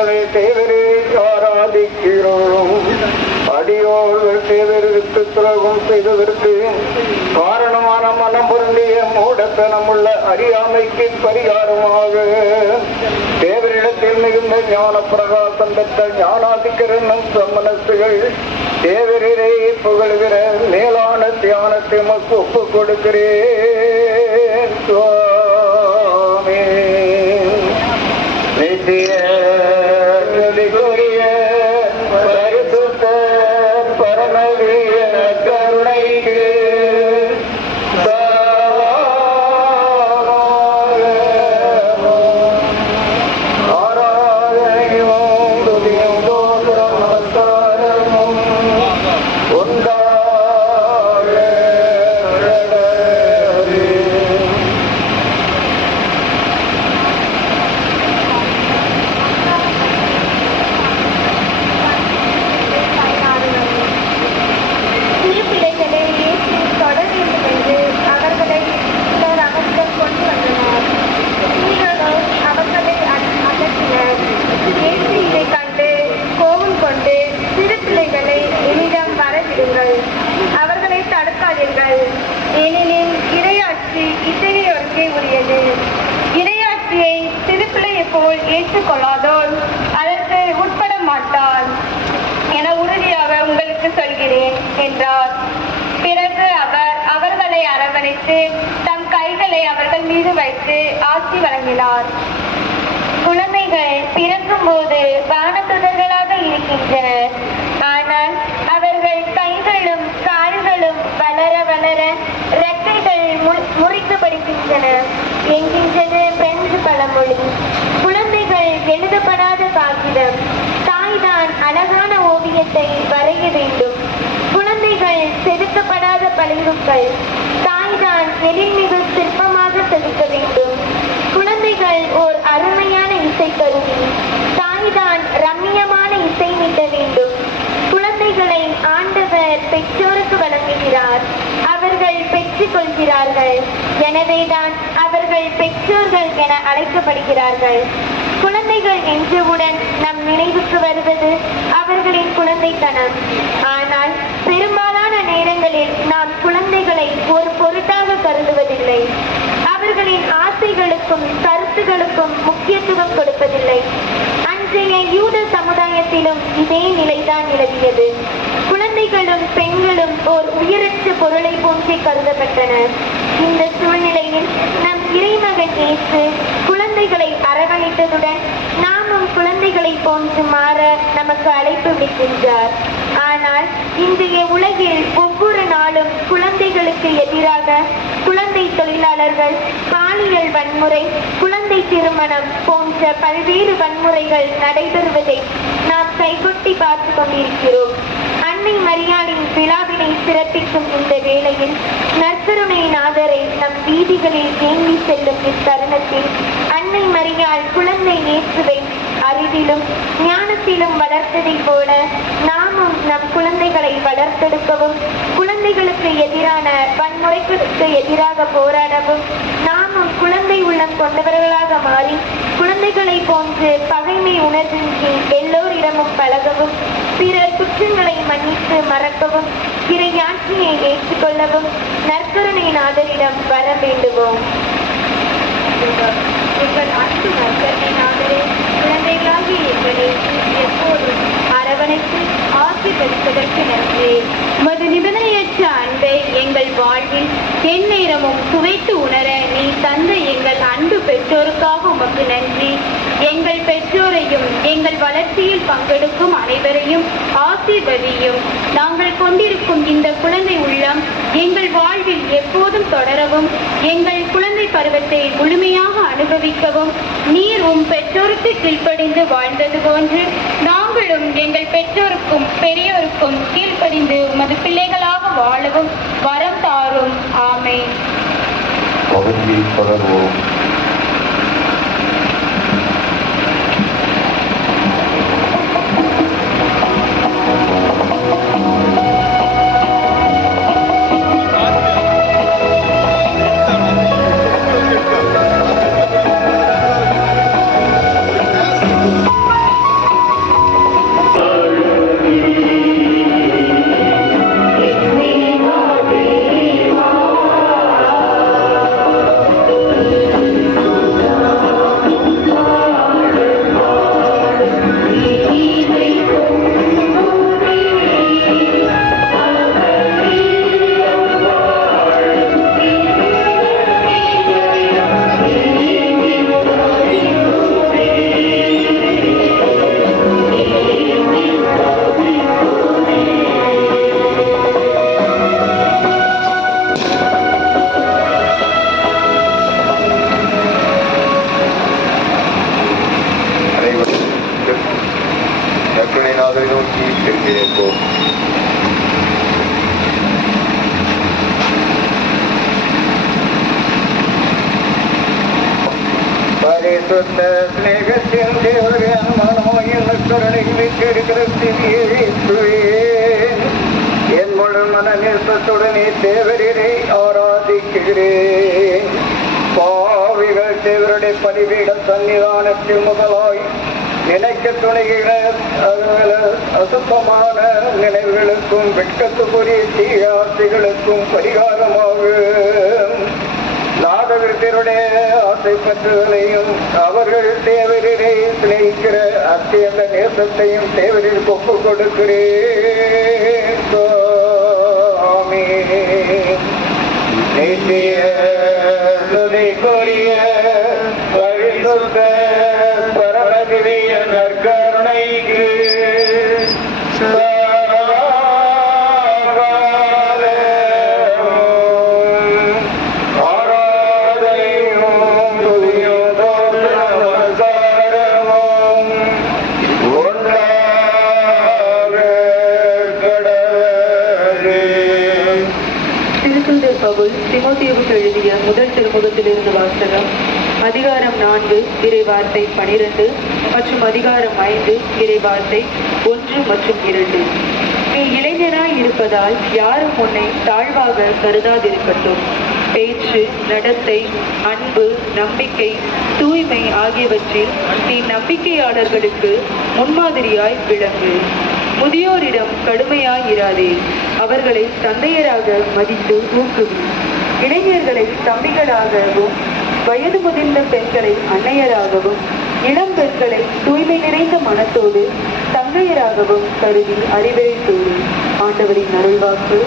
தாட்சியங்களை தேவரே ஆராதிக்கிறோம். அடியோர்கள் தேவருக்கு துரோகம் செய்ததற்கு காரணமான மனம் பொருந்திய மூடத்தனமுள்ள அறியாமைக்கு பரிகாரமாக. தேவரிடத்தில் மிகுந்த ஞான பிரகாசம் பெற்ற ஞானாதிக்கரனும் சம்மனசுகள் தேவரே புகழ்கிற மேலான தியானத்தை மக்கு ஒப்புக் கொடுக்கிறேன். துதிக்குரிய பரிசுத்த பரமவீர கருணைக்கு ஆட்சி வழங்கினார். குழந்தைகள் பிறக்கும் போது வானத்துதர்களாக இருக்கின்றனர் ஆனால் அவர்கள் கைகளும் கால்களும் வளர வளர ரெக்கைகள் முறித்து முறிக்கப்படுகின்றன என்கின்றது பிரெஞ்சு பழமொழி. குழந்தைகள் எழுதப்படாத காகிதம். தாய்தான் அழகான ஓவியத்தை வரைய வேண்டும். குழந்தைகள் செதுக்கப்படாத பளிங்குகள். தாய்தான் எழில்மிகு சிற்பமாக செதுக்க வேண்டும். நீங்கள் ஓர் அருமையான இசைக்கருவி தாய்தான் ரம்மியமான இசை மீட்ட வேண்டும். குழந்தைகளை ஆண்டவர் பெற்றோருக்கு வழங்குகிறார். அவர்கள் பெற்றுக் கொள்கிறார்கள். எனவேதான் அவர்கள் பெற்றோர்கள் என அழைக்கப்படுகிறார்கள். குழந்தைகள் என்றவுடன் நம் நினைவுக்கு வருவது அவர்களின் குழந்தைத்தனம். ஆனால் பெரும்பாலான நேரங்களில் நாம் குழந்தைகளை ஒரு பொருட்டாக கருதுவதில்லை. அவர்களின் ஆசைகளுக்கும் கருத்துகளுக்கும் முக்கியத்துவம் கொடுப்பதில்லை. அன்றைய யூத சமுதாயத்திலும் இதே நிலைதான் நிலவியது. குழந்தைகளும் பெண்களும் ஓர் உயிரற்ற பொருளை போன்றே கருதப்பட்டனர் இந்த சூழ்நிலையில் நம் இறைமகன் இயேசு குழந்தைகளை அரவணைத்ததுடன் நாமும் குழந்தைகளை போன்று மாற நமக்கு அழைப்பு விடுக்கின்றார். ஆனால் இன்றைய உலகில் ஒவ்வொரு நாளும் குழந்தைகளுக்கு எதிராக குழந்தை தொழிலாளர்கள் பாலியல் வன்முறை குழந்தை திருமணம் போன்ற பல்வேறு வன்முறைகள் நடைபெறுவதை நாம் கைகொட்டி பார்த்து கொண்டிருக்கிறோம். அன்னை மரியாளின் விழாவினை சிறப்பிக்கும் இந்த வேளையில் நற்கருணை நாதரை நம் வீதிகளில் ஏங்கி செல்லும் இத்தருணத்தில் அன்னை மரியாள் குழந்தை இயேசுவை அறிவிலும் ஞானத்திலும் வளர்த்ததைப் போல நம் குழந்தைகளை வளர்த்தெடுக்கவும் குழந்தைகளுக்கு எதிரான வன்முறைகளுக்கு எதிராக போராடவும் நாமும் குழந்தை உள்ளம் கொண்டவர்களாக மாறி குழந்தைகளை போன்று பகைமை உணர்வின்றி எல்லோரிடமும் பழகவும் பிற குற்றங்களை மன்னித்து மறக்கவும் இறையாட்சியை ஏற்றுக்கொள்ளவும் நற்கருணை நாதரிடம் வர வேண்டுவோம். உங்கள் அன்பு நற்கருணை நாதரே குழந்தைகளாகி எங்களை எப்போதும் அரவணைத்து ஆசீர்வதிப்பதற்கு நன்றி. உமது நிபந்தனையற்ற அன்பை எங்கள் வாழ்வில் எந்நேரமும் சுவைத்து உணர நீ தந்த எங்கள் அன்பு பெற்றோருக்காக உமக்கு நன்றி. எங்கள் பெற்றோரையும் எங்கள் வளர்ச்சியில் பங்கெடுக்கும் அனைவரையும் ஆசீர்வதியும். நாங்கள் கொண்டிருக்கும் இந்த குழந்தை உள்ளம் எங்கள் வாழ்வில் எப்போதும் தொடரவும் எங்கள் பருவத்தை முழுமையாக அனுபவிக்கவும். நீர் உம் பெற்றோருக்கு கீழ்ப்படிந்து வாழ்ந்தது போன்று நாங்களும் எங்கள் பெற்றோருக்கும் பெரியோருக்கும் கீழ்ப்படிந்து உமது பிள்ளைகளாக வாழவும் வரம் தாரும். ஆமை பகுதியில் தொடர்வோம். பரிசுத்த சிநேகத்தின் தேவரின் மனமாயின் என் முழு மன நேசத்துடனே தேவரீரை ஆராதிக்கிறேன். பாவிகள் தேவருடைய பலிபீட சன்னிதானத்தில் முதலாய் நினைக்க துணைகிற அசுத்தமான நினைவுகளுக்கும் வெட்கத்துக்குரிய தீயாசைகளுக்கும் பரிகாரமாக. நாதவிருத்தருடைய ஆசை பற்றுகளையும் அவர்கள் தேவரிலே சிநேகிக்கிற அத்தியந்த நேசத்தையும் தேவரில் ஒப்புக் கொடுக்கிறேன் சுவாமி நித்திய இறைவார்த்தை பனிரெண்டு மற்றும் அதிகாரம் ஐந்து இறைவார்த்தை ஒன்று மற்றும் இரண்டு. நீ இளைஞனாய் இருப்பதால் யாரும் உன்னை தாழ்வாக கருதாதிருக்கட்டும். பேச்சு நடத்தை அன்பு நம்பிக்கை தூய்மை ஆகியவற்றில் நீ நம்பிக்கையாளர்களுக்கு முன்மாதிரியாய் விளங்கு. முதியோரிடம் கடுமையாய் இராதே அவர்களை தந்தையராக மதித்து ஊக்குவி. இளைஞர்களை தம்பிகளாகவும் வயது முதிர்ந்த பெண்களை அன்னையராகவும் இளம் பெண்களை தூய்மை நிறைந்த மனத்தோடு தங்கையராகவும் கருதி அறிவுரைத்தோடு ஆண்டவரின் அருள்வாக்கு.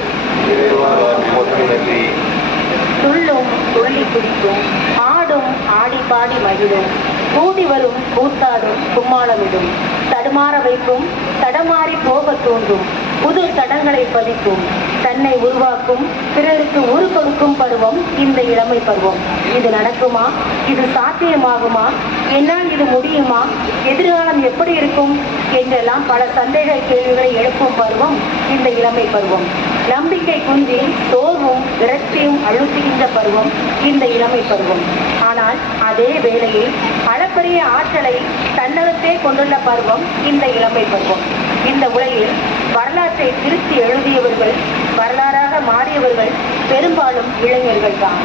துள்ளும் துள்ளி குதிக்கும் ஆடும் ஆடி பாடி மகிழும் கூடி வரும் கூத்தாடும் கும்மாளமிடும். தடுமாற வைக்கும் தடமாறி போக தோன்றும் புது தடங்களை பதிக்கும் தன்னை உருவாக்கும் பிறருக்கு உரு கொடுக்கும் பருவம் இந்த இளமை பருவம். இது நடக்குமா? இது சாத்தியமாகுமா? என்னால் இது முடியுமா? எதிர்காலம் எப்படி இருக்கும்? என்றெல்லாம் பல சந்தேக கேள்விகளை எழுப்பும் பருவம் இந்த இளமை பருவம். நம்பிக்கை குன்றி சோர்வும் விரக்தியும் அழுத்துகின்ற பருவம் இந்த இளமை பருவம். ஆனால் அதே வேளையில் அளப்பரிய ஆற்றலை தன்னகத்தே கொண்டுள்ள பருவம் இந்த இளமை பருவம். இந்த உலகில் வரலாற்றை திருத்தி எழுதியவர்கள் வரலாறாக மாறியவர்கள் பெரும்பாலும் இளைஞர்கள் தான்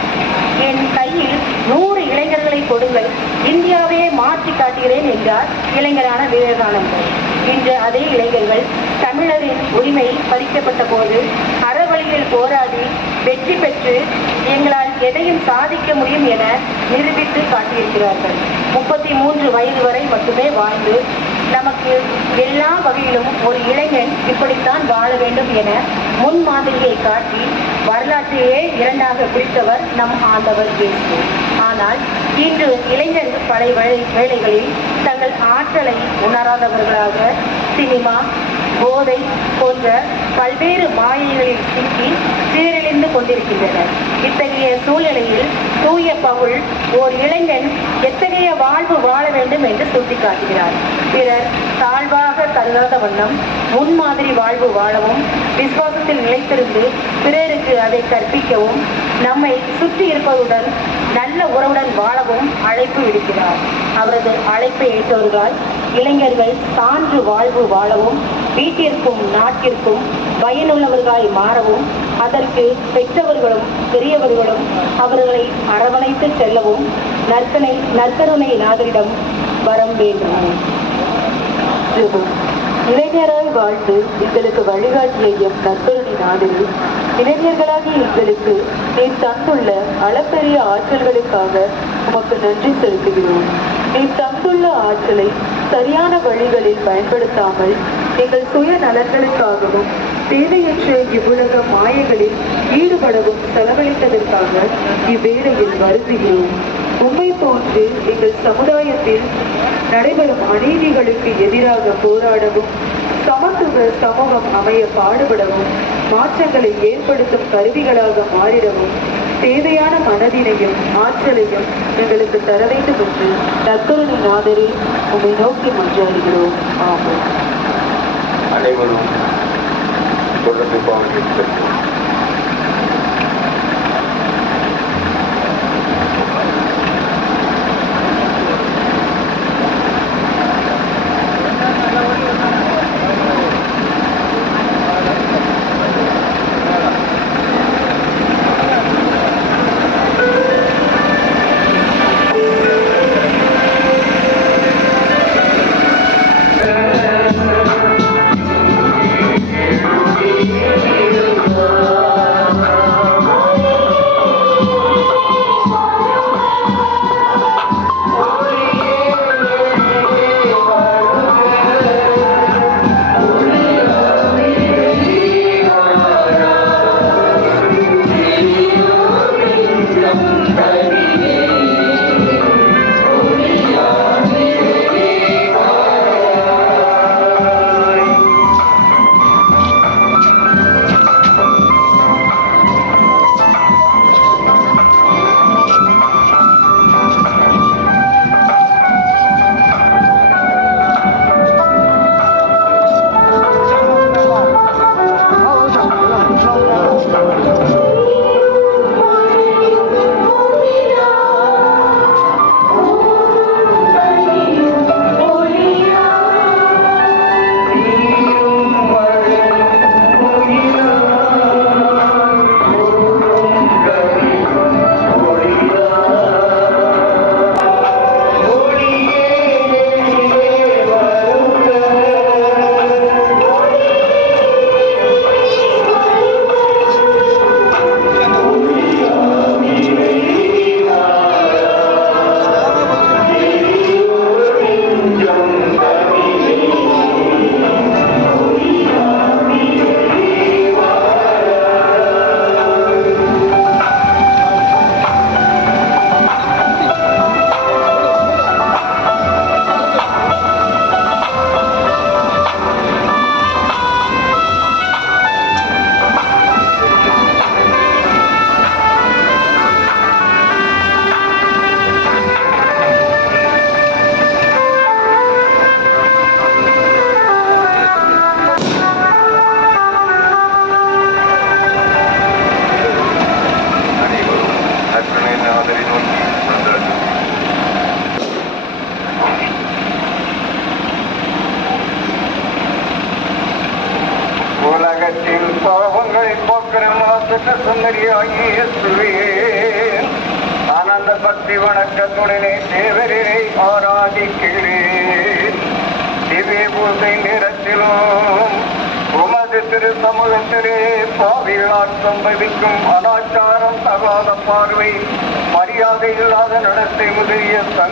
என் கையில் நூறு இளைஞர்களை கொடுங்கள் இந்தியாவையே மாற்றி காட்டுகிறேன் என்றார் இளைஞரான விவேகானந்தர். இன்று அதே இளைஞர்கள் தமிழரின் உரிமை பறிக்கப்பட்ட போது அறவழியில் போராடி வெற்றி பெற்று எங்களால் எதையும் சாதிக்க முடியும் என நிரூபித்து காட்டியிருக்கிறார்கள். முப்பத்தி மூன்று வயது வரை மட்டுமே வாழ்ந்து நமக்கு எல்லா வகையிலும் ஒரு இளைஞன் இப்படித்தான் வாழ வேண்டும் என முன்மாதிரியை காட்டி வரலாற்றையே இரண்டாக பிரித்தவர் நம் ஆண்டவர் இயேசு. ஆனால் இன்று இளைஞர்கள் பழைய வேலைகளில் வேளைகளில் தங்கள் ஆற்றலை உணராதவர்களாக சினிமா போதை போன்ற பல்வேறு மாயைகளில் சிக்கி சீரழிந்து கொண்டிருக்கின்றனர். இத்தகைய சூழ்நிலையில் தூய பகுள் ஓர் இளைஞன் எத்தகைய வாழ்வு வாழ வேண்டும் என்று சுட்டிக்காட்டுகிறார். பிறர் தாழ்வாக கருதாத வண்ணம் முன்மாதிரி வாழ்வு வாழவும் விசுவாசத்தில் நிலைத்திருந்து பிறருக்கு அதை கற்பிக்கவும் நம்மை சுற்றி இருப்பதுடன் நல்ல உறவுடன் வாழவும் அழைப்பு விடுக்கிறார். அவரது அழைப்பை ஏற்றவர்கள் இளைஞர்கள் சான்று வாழ்வு வாழவும் வீட்டிற்கும் நாட்டிற்கும் பயனுள்ளவர்களாய் மாறவும் அதற்கு பெற்றவர்களும் பெரியவர்களும் அவர்களை அரவணைத்து செல்லவும் நற்கனை நற்கருணை நாதரிடம் வரம் வேண்டும் இளைஞராய் வாழ்ந்து எங்களுக்கு வழிகாட்டிய எம் நற்பருணி நாளில் இளைஞர்களாகிய எங்களுக்கு நீ தந்துள்ள அளப்பெரிய ஆற்றல்களுக்காக உமக்கு நன்றி செலுத்துகிறோம். நீ தந்துள்ள ஆற்றலை சரியான வழிகளில் பயன்படுத்தாமல் எங்கள் சுய நலன்களுக்காகவும் தேவையற்ற இவ்வுலக மாயங்களில் ஈடுபடவும் செலவழித்ததற்காக இவ்வேளையில் வருந்துகிறோம். உண்மை போன்று எங்கள் சமுதாயத்தில் நடைபெறும் அநீதிகளுக்கு எதிராக போராடவும் சமத்துவ சமூகம் அமைய பாடுபடவும் மாற்றங்களை ஏற்படுத்தும் கருவிகளாக மாறிடவும் தேவையான மனதினையும் ஆற்றலையும் எங்களுக்கு தர வேண்டும் என்று நற்கருணை நாதரில் உங்களை நோக்கி மன்றாடுகிறோம். ஆகும் அனைவரும் தொடர்ந்து பாவத்தில் செல்வோம்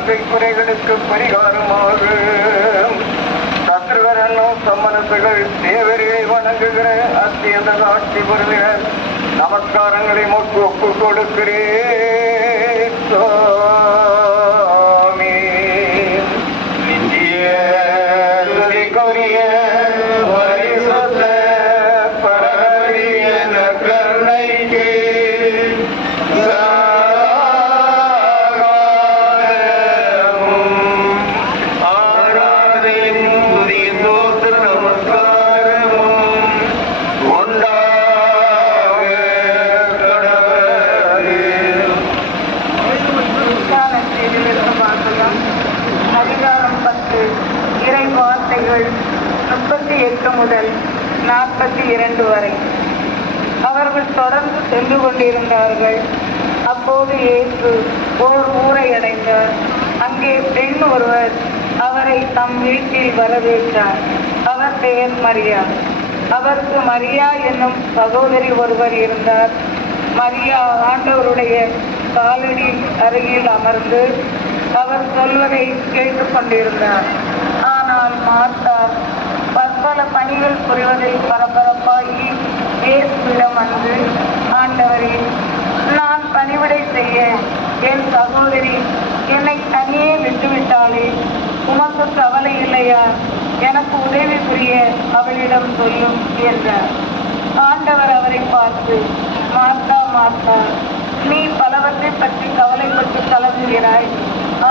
முதலிய சங்கை குறைகளுக்கு பரிகாரமாக சத்ருவரன்னும் சம்மனசுகள் தேவரே வணங்குகிற அத்தியந்த காட்சி பெறுகிற நமஸ்காரங்களை முற்கு ஒப்பு கொடுக்கிறேன். கொண்டிருந்தார்கள். அப்போது இயேசு ஓர் ஊரை அடைந்தார். அங்கே பெண் ஒருவர் அவரை தம் வீட்டில் வரவேற்றார். அவர் பெயர் மரியா. அவருக்கு மரியா என்னும் சகோதரி ஒருவர் இருந்தார். மரியா ஆண்டவருடைய காலடி அருகில் அமர்ந்து அவர் சொல்வதை கேட்டுக்கொண்டிருந்தார். ஆனால் மார்த்தா பற்பல பணிகள் புரிவதில் பரபரப்பாகி இயேசுவிடம் வந்து ஆண்டவரே நான் பணிவிடை செய்ய என் சகோதரி என்னை தனியே விட்டுவிட்டாளே. உமக்கு கவலை இல்லையா? எனக்கு உதவி புரிய அவளிடம் சொல்லும் என்றார். ஆண்டவர் அவரை பார்த்து மாத்தா மாத்தா நீ பலவற்றை பற்றி கவலைப்பட்டு கலங்குகிறாய்.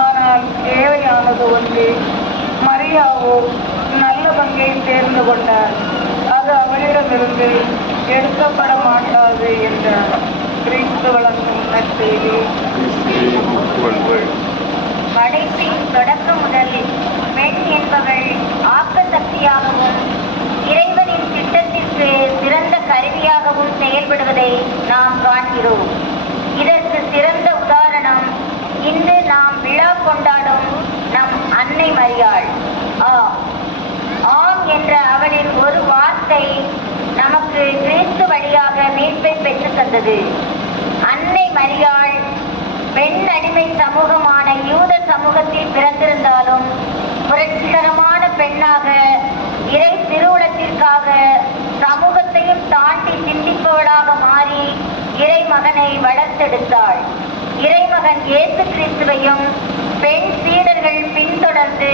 ஆனால் தேவையானது ஒன்று. மரியாவோ பங்கை தேர்ந்து கொண்டார் அது அவரிடமிருந்து எடுக்கப்பட மாட்டாது என்ற கிறிஸ்து வழங்கும் நற்செய்தி. படைப்பின் தொடக்க முதலில் பெண் என்பவள் ஆக்க சக்தியாகவும் இறைவனின் திட்டத்திற்கு சிறந்த கருவியாகவும் செயல்படுவதை நாம் காண்கிறோம். இதற்கு சிறந்த உதாரணம் இன்று நாம் விழா கொண்டாடும் நம் அன்னை மரியாதை ஆ ஆம் என்ற அவளின் ஒரு வார்த்தை நமக்கு கிறிஸ்து வழியாக மீட்பை பெற்றுத் தந்தது. அன்னை மரியாள் பெண் அடிமை சமூகமான யூத சமூகத்தில் பிறந்திருந்தாலும் புரட்சிகரமான பெண்ணாக இறை திருவுளத்திற்காக சமூகத்தையும் தாண்டி சிந்திப்பவளாக மாறி இறைமகனை வளர்த்தெடுத்தாள். இறைமகன் இயேசு கிறிஸ்துவையும் பெண் சீடர்கள் பின்தொடர்ந்து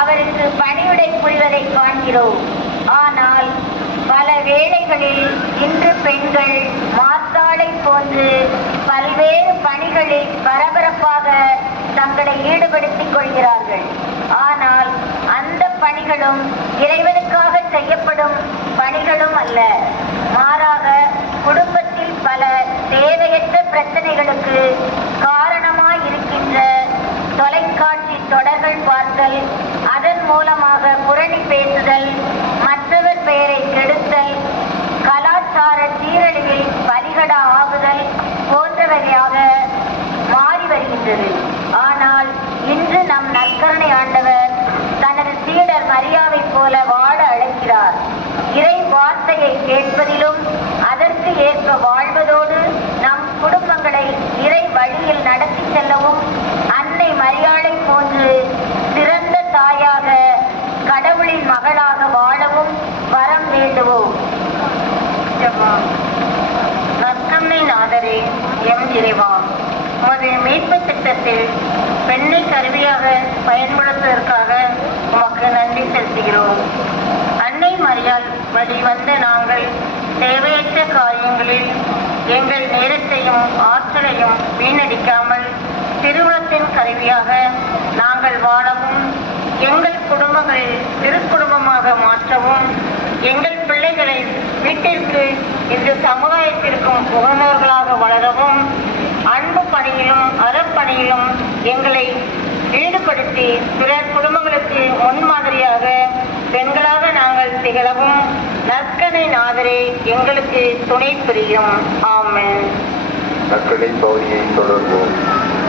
அவருக்கு பணிவிடை புரிவதை காண்கிறோம். ஆனால் பல வேளைகளில் இன்று பெண்கள் மாத்தாளை போன்று பல்வேறு பணிகளில் பரபரப்பாக தங்களை ஈடுபடுத்திக் கொள்கிறார்கள். ஆனால் அந்த பணிகளும் இறைவனுக்காக செய்யப்படும் பணிகளும் அல்ல. மாறாக குடும்பத்தில் பல தேவையற்ற பிரச்சனைகளுக்கு காரணமாய் இருக்கின்ற தொலைக்காட்சி தொடர்கள் பார்த்தல் அதன் மூலமாக புரணி பேசுதல் பெயரை கெடுத்தல் கலாச்சார சீரழிவில் பலிகடா ஆகுதல் போன்றவையாக மாறி வருகின்றது. ஆனால் இன்று நம் நற்கரணை ஆண்டவர் தனது சீடர் மரியாவைப் போல வாழ அழைக்கிறார். இறை வார்த்தையை கேட்பதிலும் அதற்கு ஏற்ப வாழ்வதோடு நம் குடும்பங்களை இறை வழியில் நடத்தி செல்லவும் அன்னை மரியாளை போன்று சிறந்த தாயாக கடவுளின் மகளாக வாழவும் வரம் வேண்டுவோம் ஜெபம். நற்கருணை நாதரே எம் இறைவா உமது மீட்பு பெண்ணை கருவியாக பயன்படுத்துவதற்காக உமக்கு நன்றி செலுத்துகிறோம். அன்னை மரியால் வழி வந்த நாங்கள் தேவையற்ற காரியங்களில் எங்கள் நேரத்தையும் ஆற்றலையும் வீணடிக்காமல் திருவுளத்தின் கருவியாக நாங்கள் வாழவும் எங்கள் குடும்பங்களை திருக்குடும்பமாக மாற்றவும் எங்கள் பிள்ளைகளை வீட்டிற்கு இந்த சமுதாயத்திற்கும் உகந்தவர்களாக வளரவும் அன்பு பணியிலும் அறப்பணியிலும் எங்களை ஈடுபடுத்தி பிறர் குடும்பங்களுக்கு முன்மாதிரியாக பெண்களாக நாங்கள் திகழவும் நற்கனை நாதரே எங்களுக்கு துணை புரியும். ஆமன். நற்கனை பகுதியை தொடர்வோம்.